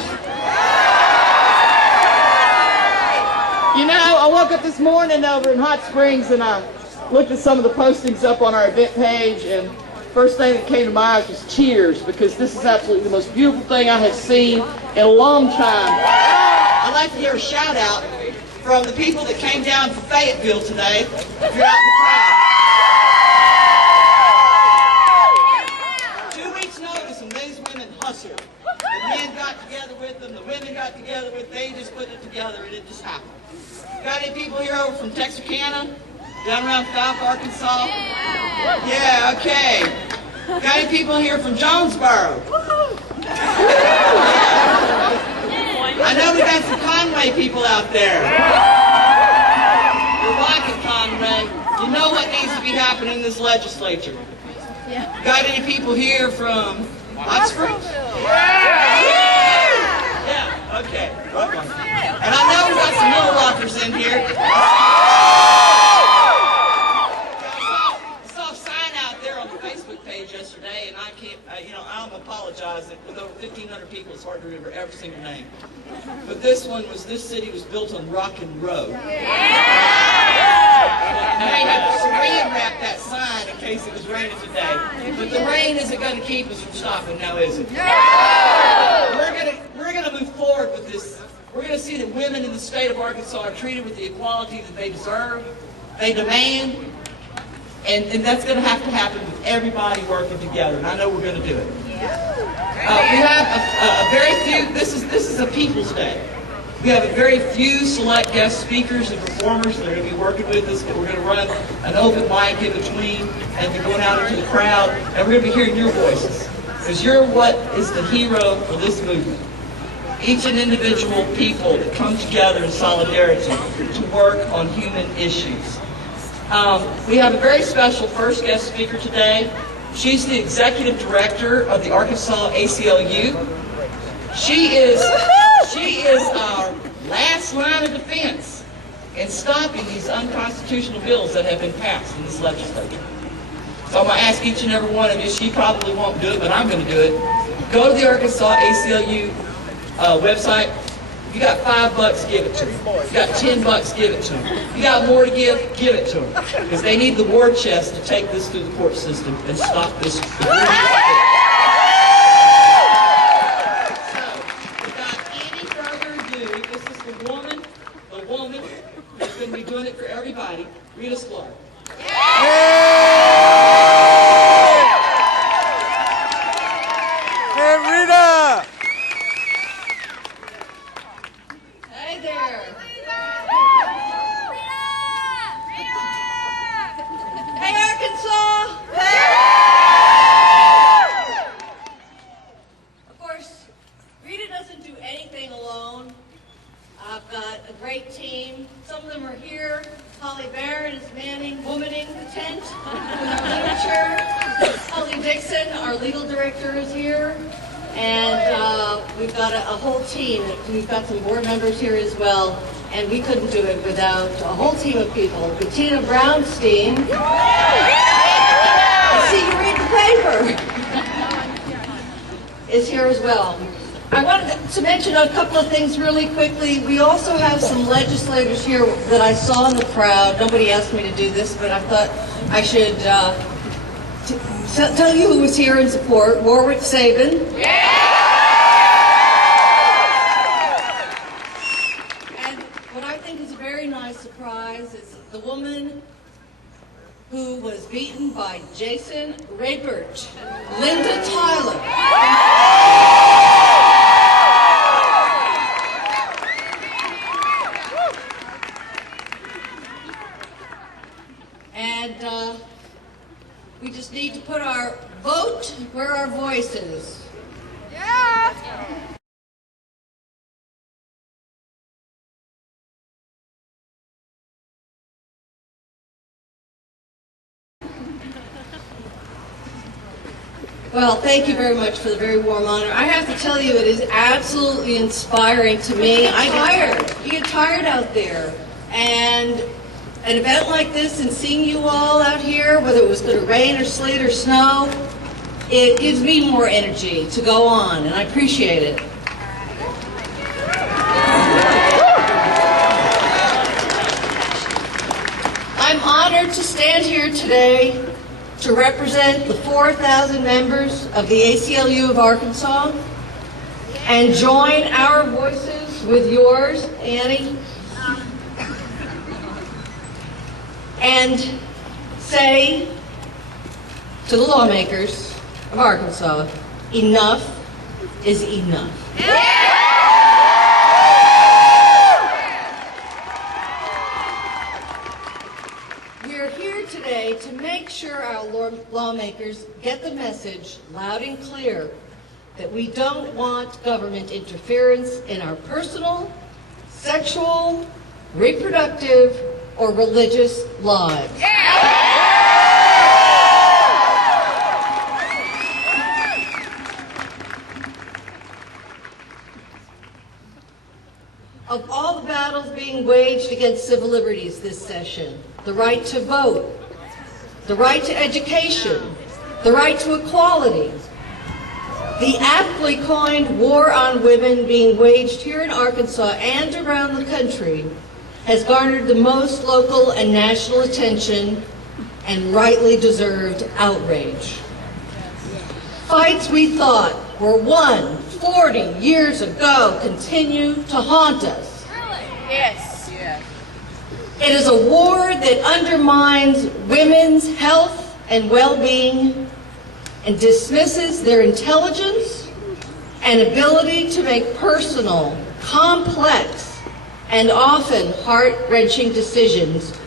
house. You know, I woke up this morning over in Hot Springs and I looked at some of the postings up on our event page, and first thing that came to my eyes was cheers, because this is absolutely the most beautiful thing I have seen in a long time. I'd like to hear a shout out from the people that came down from Fayetteville today. If you're out in the crowd. 2 weeks notice and these women hustled. The men got together with them, the women got together with them, they just put it together and it just happened. Got any people here over from Texarkana? Down around Falk, Arkansas? Yeah, okay. Got any people here from Jonesboro? I know we got some Conway people out there. You're rocking, Conway. You know what needs to be happening in this legislature. Got any people here from Hot Springs? Yeah, okay. And I know we got some Little Rockers in here. Yesterday, and I can't, I'm apologize that with over 1,500 people, it's hard to remember every single name. But this city was built on Rock and Row. Yeah. And they had to saran wrap that sign in case it was raining today. But the rain isn't going to keep us from stopping, now is it? We're gonna move forward with this. We're going to see that women in the state of Arkansas are treated with the equality that they deserve, they demand. And that's going to happen with everybody working together, and I know we're going to do it. We have a very few. This is a People's Day. We have a very few select guest speakers and performers that are going to be working with us. That we're going to run an open mic in between, and be going out into the crowd, and we're going to be hearing your voices, because you're what is the hero for this movement. Each and individual people that come together in solidarity to work on human issues. We have a very special first guest speaker today. She's the executive director of the Arkansas ACLU. She is our last line of defense in stopping these unconstitutional bills that have been passed in this legislature. So I'm going to ask each and every one of you. She probably won't do it, but I'm going to do it. Go to the Arkansas ACLU website. You got $5, give it to them. You got $10, give it to them. You got more to give it to them. Because they need the war chest to take this through the court system and stop this. So, without any further ado, this is the woman who's going to be doing it for everybody, Rita Sklar. Hey, Rita! We've got some board members here as well, and we couldn't do it without a whole team of people. Bettina Brownstein. I see you read the paper. Is here as well. I wanted to mention a couple of things really quickly. We also have some legislators here that I saw in the crowd. Nobody asked me to do this, but I thought I should tell you who was here in support. Warwick Sabin. Surprise is the woman who was beaten by Jason Rapert, Linda Tyler. And we just need to put our vote where our voice is. Yeah! Well, thank you very much for the very warm honor. I have to tell you, it is absolutely inspiring to me. You get tired out there. And an event like this and seeing you all out here, whether it was going to rain or sleet or snow, it gives me more energy to go on, and I appreciate it. honored to stand here today to represent the 4,000 members of the ACLU of Arkansas and join our voices with yours, Annie, and say to the lawmakers of Arkansas, enough is enough. We're here today to make sure our lawmakers get the message loud and clear that we don't want government interference in our personal, sexual, reproductive, or religious lives. Of all the battles being waged against civil liberties this session, the right to vote, the right to education, the right to equality, the aptly coined war on women being waged here in Arkansas and around the country has garnered the most local and national attention and rightly deserved outrage. Fights we thought were won 40 years ago continue to haunt us. Really? Yes. Yes. It is a war that undermines women's health and well-being and dismisses their intelligence and ability to make personal, complex, and often heart-wrenching decisions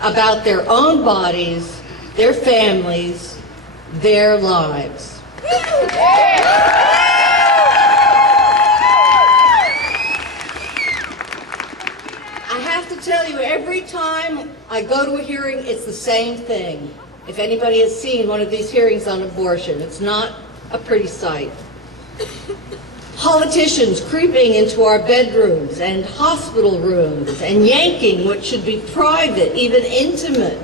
about their own bodies, their families, their lives. I have to tell you, every time I go to a hearing, it's the same thing. If anybody has seen one of these hearings on abortion, it's not a pretty sight. Politicians creeping into our bedrooms and hospital rooms and yanking what should be private, even intimate,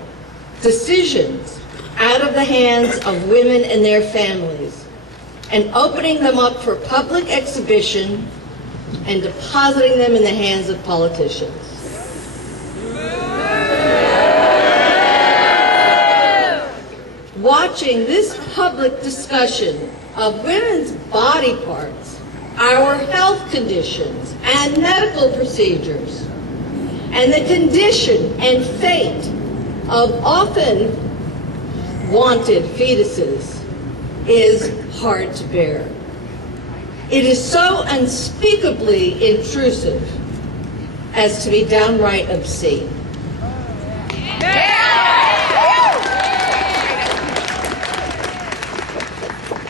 decisions out of the hands of women and their families and opening them up for public exhibition and depositing them in the hands of politicians. Watching this public discussion of women's body parts, our health conditions and medical procedures, and the condition and fate of often wanted fetuses is hard to bear. It is so unspeakably intrusive as to be downright obscene.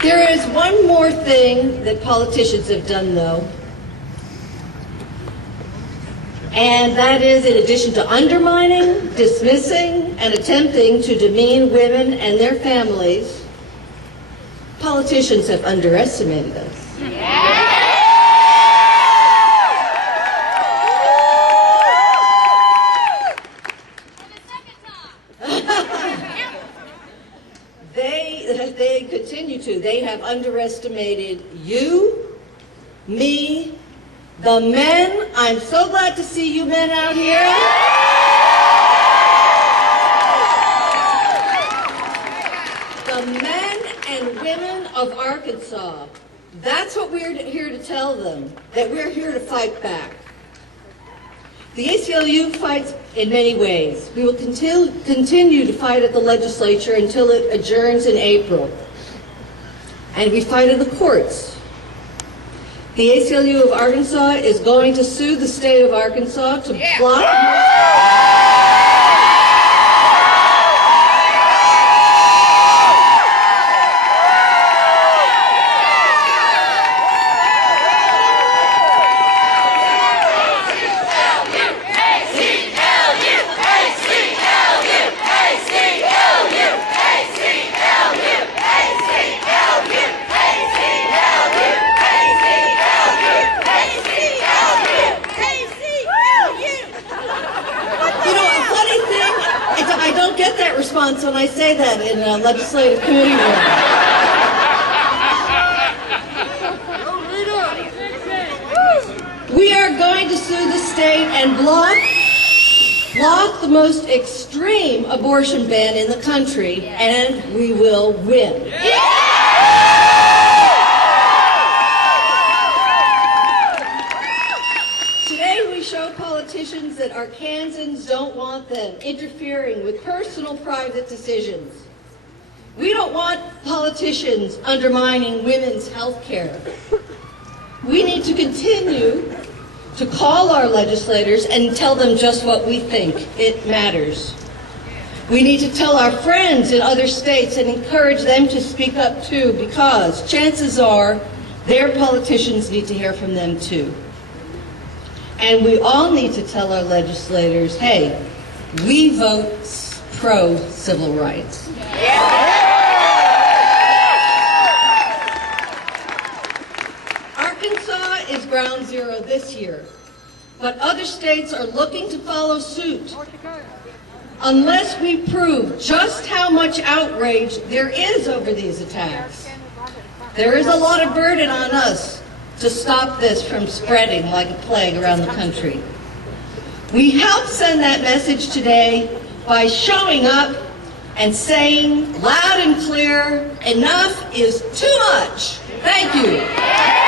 There is one more thing that politicians have done, though, and that is, in addition to undermining, dismissing, and attempting to demean women and their families, politicians have underestimated us. They continue to. They have underestimated you, me, the men. I'm so glad to see you men out here. The men and women of Arkansas. That's what we're here to tell them, that we're here to fight back. The ACLU fights in many ways. We will continue to fight at the legislature until it adjourns in April. And we fight in the courts. The ACLU of Arkansas is going to sue the state of Arkansas to block... when I say that in a legislative committee room. We are going to sue the state and block block the most extreme abortion ban in the country, and we will win. Today we show politicians that Arkansans don't want them interfering with personal private decisions. We don't want politicians undermining women's health care. We need to continue to call our legislators and tell them just what we think. It matters. We need to tell our friends in other states and encourage them to speak up too, because chances are their politicians need to hear from them too. And we all need to tell our legislators, hey, we vote pro-civil rights. Arkansas is ground zero this year, but other states are looking to follow suit. Unless we prove just how much outrage there is over these attacks, there is a lot of burden on us to stop this from spreading like a plague around the country. We help send that message today by showing up and saying loud and clear, enough is too much. Thank you.